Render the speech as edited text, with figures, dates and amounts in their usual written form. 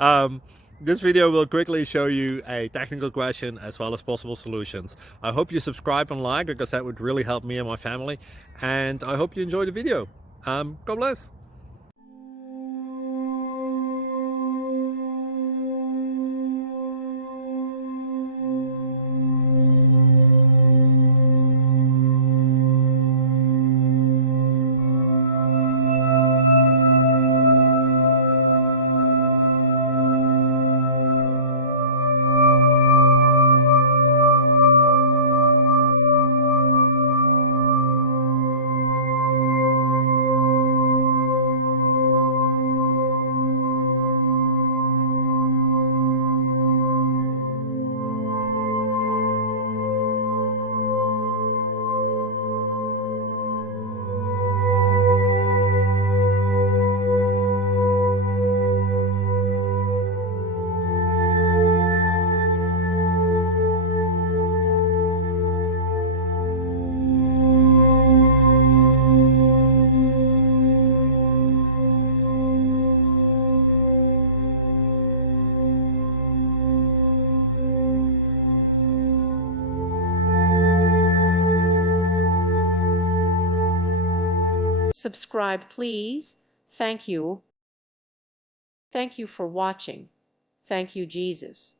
um, this video will quickly show you a technical question as well as possible solutions. I hope you subscribe and like, because that would really help me and my family. And I hope you enjoy the video. God bless. Subscribe, please. Thank you. Thank you for watching. Thank you, Jesus.